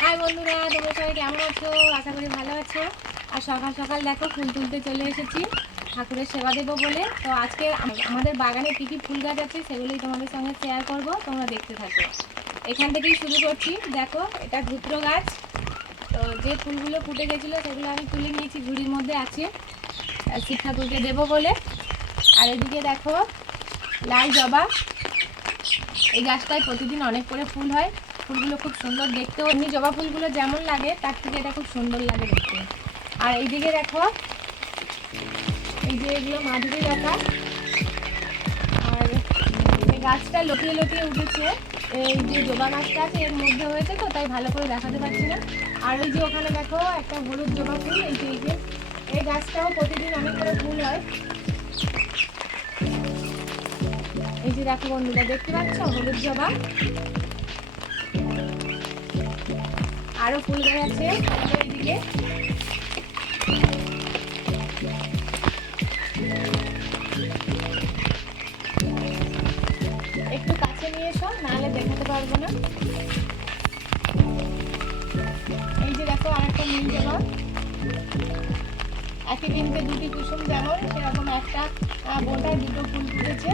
High বন্ধুরা, তোমরা সবাই কেমন আছো? আশা করি ভালো আছো। আর সকাল সকাল দেখো ফুল তুলতে চলে এসেছি ঠাকুরের সেবা দেবো বলে। তো আজকে আমাদের বাগানে কী কী ফুল গাছ আছে সেগুলোই তোমাদের সঙ্গে শেয়ার করব, তোমরা দেখতে থাকো। এখান থেকেই শুরু করছি। দেখো, এটা ধুত্র গাছ। তো যে ফুলগুলো ফুটে গেছিলো সেগুলো আমি তুলে নিয়েছি, ঝুড়ির মধ্যে আছে শিব ঠাকুরকে দেবো বলে। আর এদিকে দেখো লাল জবা। এই গাছটায় প্রতিদিন অনেক করে ফুল হয়, ফুলগুলো খুব সুন্দর দেখতে। এমনি জবা ফুলগুলো যেমন লাগে তার থেকে এটা খুব সুন্দর লাগে দেখতে। আর এইদিকে দেখো, এই যে এগুলো মাধুরী লতা। আর এই গাছটা লতিয়ে লতিয়ে উঠেছে, এই যে জবা গাছটা আছে এর মধ্যে হয়েছে, তো তাই ভালো করে দেখাতে পারছি না। আর ওই যে ওখানে দেখো একটা হলুদ জবা ফুল। এই গাছটাও প্রতিদিন অনেক করে ফুল হয়। এই যে দেখো বন্ধুরা, দেখতে পাচ্ছ হলুদ জবা। আরো ফুল গাছ আছে এইদিকে। একটু কাছে নিয়ে এসো, নাহলে দেখাতে পারবো না। এই যে দেখো আরেকটা নীল জবা। একই দিনকে দুটি কুসুম যেমন, সেরকম একটা বোটায় দুটো ফুল ফুটেছে।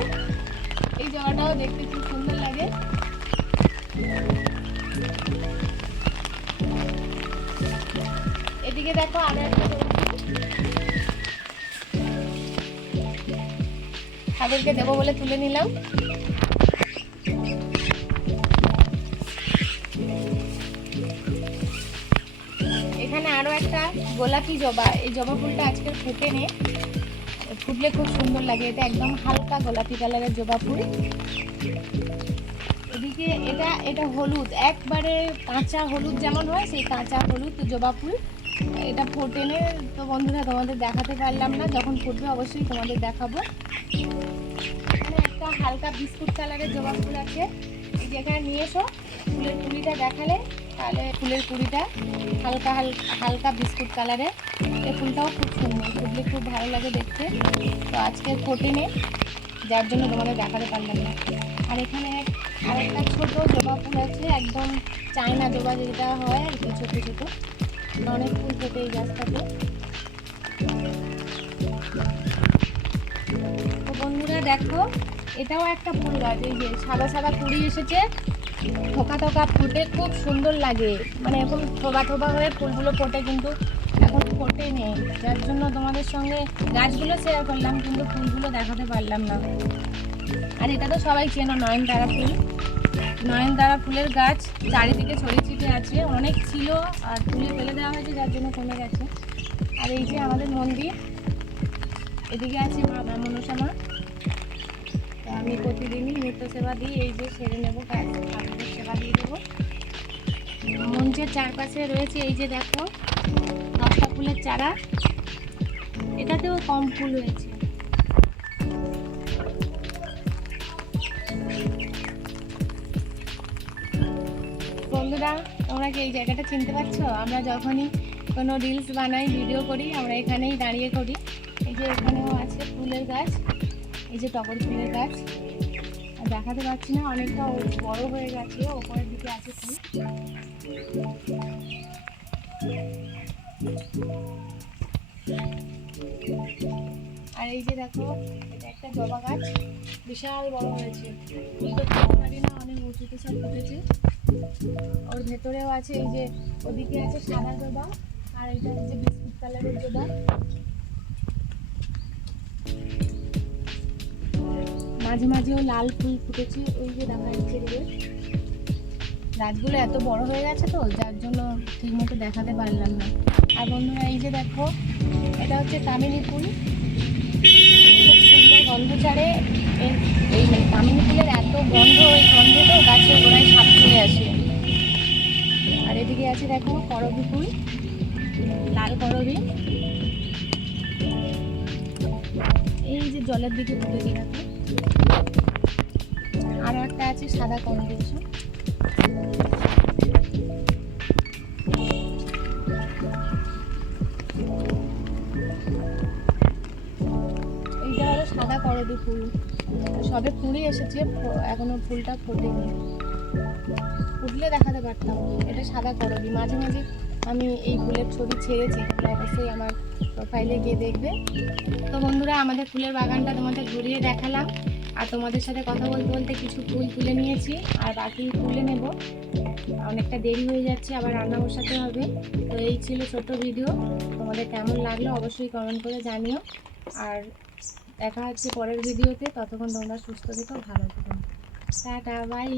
এই জবাটাও দেখতে খুব সুন্দর লাগে। এদিকে দেখো আরো একটা ঠাকুরকে দেবো বলে তুলে নিলাম। এখানে আরো একটা গোলাপি জবা। এই জবা ফুলটা আজকে ফুটে নে, ফুটলে খুব সুন্দর লাগে। এটা একদম হালকা গোলাপি কালারের জবা ফুল। এদিকে এটা হলুদ, একবারে কাঁচা হলুদ যেমন হয় সেই কাঁচা হলুদ জবা ফুল। এটা ফোটেনে তো বন্ধুরা তোমাদের দেখাতে পারলাম না, যখন ফুটবে অবশ্যই তোমাদের দেখাবো। এখানে একটা হালকা বিস্কুট কালারের জবা ফুল আছে। এই যে এখানে নিয়ে এসো, ফুলের কুড়িটা দেখালে তাহলে ফুলের কুড়িটা হালকা হালকা বিস্কুট কালারের। এই ফুলটাও খুব সুন্দর, ফুটলে খুব ভালো লাগে দেখতে। তো আজকে ফোটেনে, যার জন্য তোমাদের দেখাতে পারলাম না। আর এখানে আরেকটা ছোট জবা ফুল আছে, একদম চায়না জবা যেটা হয় আর কি, ছোটো ছোটো। অনেক ফুল ফোটে এই গাছটাতে। তো বন্ধুরা দেখো, এটাও একটা ফুল গাছ। এই যে সাদা সাদা কুড়ি এসেছে, থোকা থোকা ফুটে খুব সুন্দর লাগে। মানে এখন থোবা থোবা হয়ে ফুলগুলো ফোটে, কিন্তু এখন ফোটে নেই, যার জন্য তোমাদের সঙ্গে গাছগুলো শেয়ার করলাম, কিন্তু ফুলগুলো দেখাতে পারলাম না। আর এটা তো সবাই চেনো, নয়নতারা ফুল। নয়নতারা ফুলের গাছ চারিদিকে ছড়িয়ে ছিটিয়ে আছে, অনেক ছিল আর তুলে ফেলে দেওয়া হয়েছে, যার জন্য কমে গেছে। আর এই যে আমাদের মন্দির, এদিকে আছে মা মনসা মা। তো আমি প্রতিদিনই নিত্য সেবা দিই। এই যে সেরে নেবো কাজ, ঠাকুরের সেবা দিয়ে দেবো। মঞ্চের চারপাশে রয়েছে এই যে দেখো 10টা ফুলের চারা। এটাতেও কম ফুল হয়েছে। বন্ধুরা, তোমরা কি এই জায়গাটা চিনতে পারছো? আমরা যখনই কোনো রিলস বানাই, ভিডিও করি, আমরা এখানেই দাঁড়িয়ে করি। এই যে এখানেও আছে ফুলের গাছ, এই যে টগর ফুলের গাছ। দেখাতে পারছি না, অনেকটা বড় হয়ে গেছে, ওপরের দিকে আছে ফুল। আর এই যে দেখো, এটা একটা জবা গাছ, বিশাল বড় হয়েছে। ফুল তো পারি না, অনেক উঁচুতে সব ফুটেছে। ওর ভেতরেও আছে, এই যে ওদিকে আছে সাদা জবা, আর এটা হচ্ছে বিস্কুট কালারের জবা। মাঝে মাঝেও লাল ফুল ফুটেছে, ওই যে দেখা যাচ্ছে। গাছগুলো এত বড় হয়ে গেছে তো, যার জন্য ঠিক মতো দেখাতে পারলাম না। আর বন্ধুরা এই যে দেখো, এটা হচ্ছে কামিনী ফুল, খুব সুন্দর গন্ধ ছাড়ে। এই মানে কামিনী ফুলের এত গন্ধ, এই গন্ধে তো গাছের গোড়ায় সাপ চলে আসে। আর এদিকে আছে দেখো করবী ফুল, লাল করবী। এই যে জলের দিকে ফুটেছে দেখো। আরো একটা আছে সাদা করবী। এইটা হলো সাদা করবী ফুল, সবে কুড়ি এসেছে, এখনো ফুলটা ফোটেনি। ফুটলে দেখাতে পারতাম। এটা সাদা করবি। মাঝে মাঝে আমি এই ফুলের ছবি ছেড়েছি, তোমরা অবশ্যই আমার প্রোফাইলে গিয়ে দেখবে। তো বন্ধুরা, আমাদের ফুলের বাগানটা তোমাদের ঘুরিয়ে দেখালাম, আর তোমাদের সাথে কথা বলতে বলতে কিছু ফুল তুলে নিয়েছি, আর বাকি তুলে নেব। অনেকটা দেরি হয়ে যাচ্ছে, আবার রান্না বসাতে হবে। তো এই ছিল ছোট্ট ভিডিও। তোমাদের কেমন লাগলো অবশ্যই কমেন্ট করে জানিও, আর দেখা হচ্ছে পরের ভিডিওতে। ততক্ষণ তোমরা সুস্থ থেকো, ভালো থেকো। Tata, by.